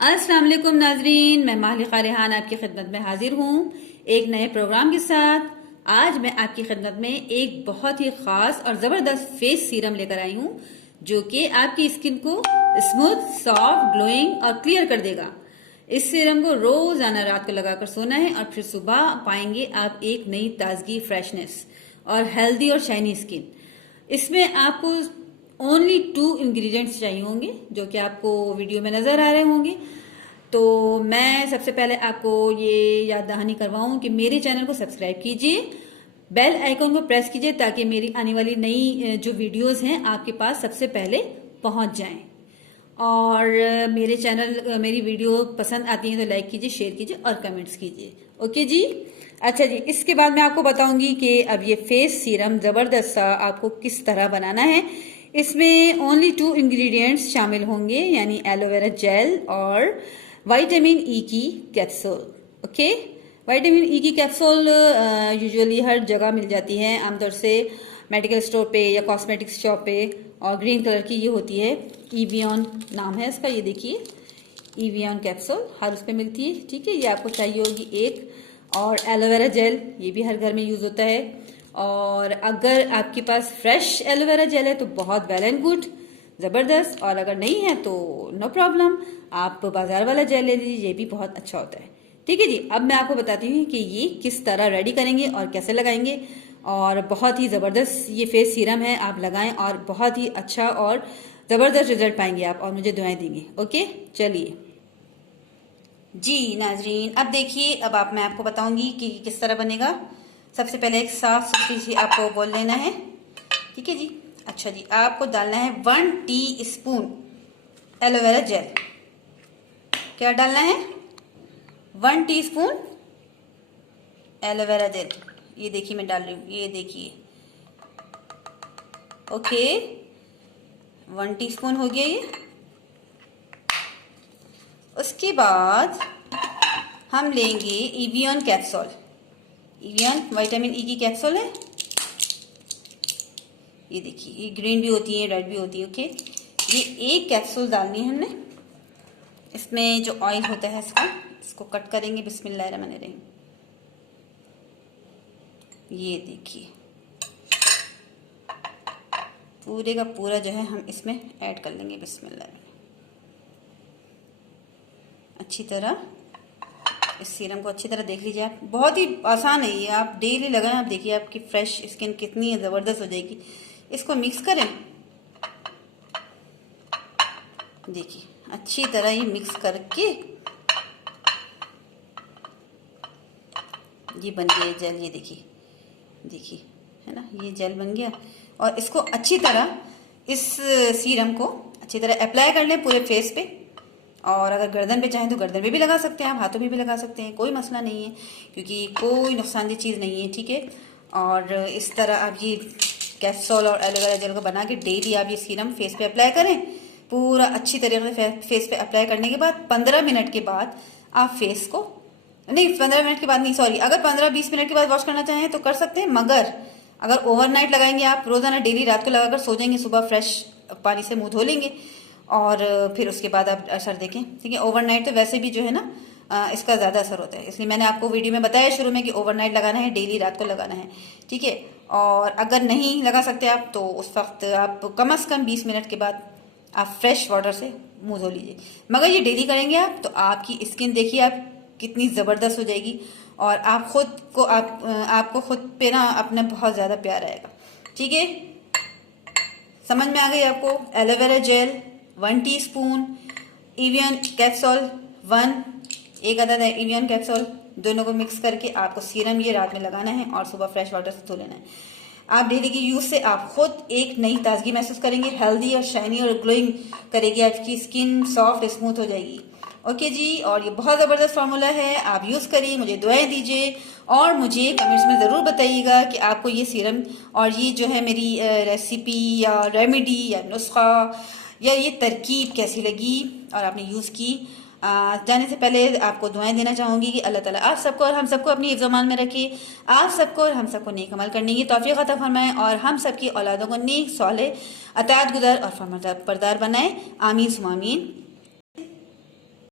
अस्सलाम वालेकुम नाजरीन, मैं मालिका रेहान आपकी खिदमत में हाजिर हूँ एक नए प्रोग्राम के साथ। आज मैं आपकी खिदमत में एक बहुत ही ख़ास और ज़बरदस्त फेस सीरम लेकर आई हूँ जो कि आपकी स्किन को स्मूथ, सॉफ्ट, ग्लोइंग और क्लियर कर देगा। इस सीरम को रोज़ाना रात को लगाकर सोना है और फिर सुबह पाएंगे आप एक नई ताजगी, फ्रेशनेस और हेल्दी और शाइनी स्किन। इसमें आपको ओनली 2 इंग्रेडिएंट्स चाहिए होंगे जो कि आपको वीडियो में नज़र आ रहे होंगे। तो मैं सबसे पहले आपको ये याद दहानी करवाऊं कि मेरे चैनल को सब्सक्राइब कीजिए, बेल आइकन को प्रेस कीजिए ताकि मेरी आने वाली नई जो वीडियोस हैं आपके पास सबसे पहले पहुंच जाएं। और मेरे चैनल मेरी वीडियो पसंद आती है तो लाइक कीजिए, शेयर कीजिए और कमेंट्स कीजिए। ओके जी। अच्छा जी, इसके बाद मैं आपको बताऊंगी कि अब ये फेस सीरम ज़बरदस्त सा आपको किस तरह बनाना है। इसमें ओनली 2 इंग्रेडिएंट्स शामिल होंगे, यानी एलोवेरा जेल और विटामिन ई की कैप्सूल। ओके, विटामिन ई की कैप्सूल यूजुअली हर जगह मिल जाती है, आमतौर से मेडिकल स्टोर पे या कॉस्मेटिक्स शॉप पे, और ग्रीन कलर की ये होती है, इवियन नाम है इसका। ये देखिए, इवियन कैप्सूल हर उस पे मिलती है। ठीक है, ये आपको चाहिए होगी एक। और एलोवेरा जेल, ये भी हर घर में यूज होता है। और अगर आपके पास फ्रेश एलोवेरा जेल है तो बहुत वेल एंड गुड, ज़बरदस्त। और अगर नहीं है तो नो प्रॉब्लम, आप बाजार वाला जेल ले लीजिए, ये भी बहुत अच्छा होता है। ठीक है जी, अब मैं आपको बताती हूँ कि ये किस तरह रेडी करेंगे और कैसे लगाएंगे। और बहुत ही ज़बरदस्त ये फेस सीरम है, आप लगाएं और बहुत ही अच्छा और ज़बरदस्त रिजल्ट पाएंगे आप, और मुझे दुआएं देंगे। ओके, चलिए जी नाजरीन, अब देखिए, अब मैं आपको बताऊंगी कि किस तरह बनेगा। सबसे पहले एक साफ सुथरी सी आपको बोल लेना है। ठीक है जी। अच्छा जी, आपको डालना है 1 टीस्पून एलोवेरा जेल। क्या डालना है? 1 टीस्पून एलोवेरा जेल। ये देखिए मैं डाल रही हूँ, ये देखिए। ओके, 1 टीस्पून हो गया ये। उसके बाद हम लेंगे इवियन कैप्सूल। इवियन विटामिन ई की कैप्सूल है। ये देखिए, ये ग्रीन भी होती है, रेड भी होती है। ओके, ये एक कैप्सूल डालनी है हमने। इसमें जो ऑयल होता है इसको कट करेंगे। बिस्मिल्लाहिर्रहमानिर्रहीम। ये देखिए, पूरे का पूरा जो है हम इसमें ऐड कर लेंगे। बिस्मिल्लाह। अच्छी तरह इस सीरम को अच्छी तरह देख लीजिए आप। बहुत ही आसान है ये, आप डेली लगाएं। आप देखिए आपकी फ्रेश स्किन कितनी ज़बरदस्त हो जाएगी। इसको मिक्स करें। देखिए, अच्छी तरह ये मिक्स करके ये बन गया जेल। ये देखिए, देखिए है ना, ये जेल बन गया। और इसको अच्छी तरह, इस सीरम को अच्छी तरह अप्लाई कर लें पूरे फेस पे। और अगर गर्दन पे चाहें तो गर्दन पे भी लगा सकते हैं आप, हाथों में भी लगा सकते हैं, कोई मसला नहीं है, क्योंकि कोई नुकसानदेह चीज़ नहीं है। ठीक है। और इस तरह आप ये कैप्सूल और एलोवेरा जेल को बना के डेली आप ये सीरम फेस पे अप्लाई करें। पूरा अच्छी तरीके से फेस पे अप्लाई करने के बाद 15 मिनट के बाद आप फेस को, नहीं 15 मिनट के बाद नहीं, सॉरी, अगर 15-20 मिनट के बाद वॉश करना चाहें तो कर सकते हैं। मगर अगर ओवरनाइट लगाएंगे आप, रोजाना डेली रात को लगाकर सो जाएंगे, सुबह फ्रेश पानी से मुंह धो लेंगे और फिर उसके बाद आप असर देखें। ठीक है, ओवरनाइट तो वैसे भी जो है ना इसका ज़्यादा असर होता है, इसलिए मैंने आपको वीडियो में बताया शुरू में कि ओवरनाइट लगाना है, डेली रात को लगाना है। ठीक है। और अगर नहीं लगा सकते आप तो उस वक्त आप कम से कम 20 मिनट के बाद आप फ्रेश वाटर से मुंह धो लीजिए। मगर ये डेली करेंगे आप तो आपकी स्किन देखिए आप कितनी ज़बरदस्त हो जाएगी, और आप खुद को आपको खुद पे ना अपने बहुत ज़्यादा प्यार आएगा। ठीक है, समझ में आ गई आपको? एलोवेरा जेल 1 टीस्पून, इवियन कैप्सूल 1 अदद है इवियन कैप्सूल, दोनों को मिक्स करके आपको सीरम ये रात में लगाना है और सुबह फ्रेश वाटर से धो लेना है। आप डेली की यूज से आप खुद एक नई ताजगी महसूस करेंगे, हेल्दी और शाइनी और ग्लोइंग करेगी, आपकी स्किन सॉफ्ट स्मूथ हो जाएगी। ओके जी, और ये बहुत ज़बरदस्त फार्मूला है, आप यूज़ करिए, मुझे दुआएं दीजिए और मुझे कमेंट्स में ज़रूर बताइएगा कि आपको ये सीरम और ये जो है मेरी रेसिपी या रेमेडी या नुस्खा या ये तरकीब कैसी लगी और आपने यूज़ की। जाने से पहले आपको दुआएं देना चाहूँगी कि अल्लाह ताला आप सबको और हम सबको अपनी हिफ्ज़-ओ-मान में रखे, आप सबको और हम सबको नेक अमल करने की तौफीक अता फरमाएं और हम सबकी औलादों को नेक, सालेह, अताअत गुज़ार और फरमाबरदार बनाएं। आमीन सुम्मा आमीन।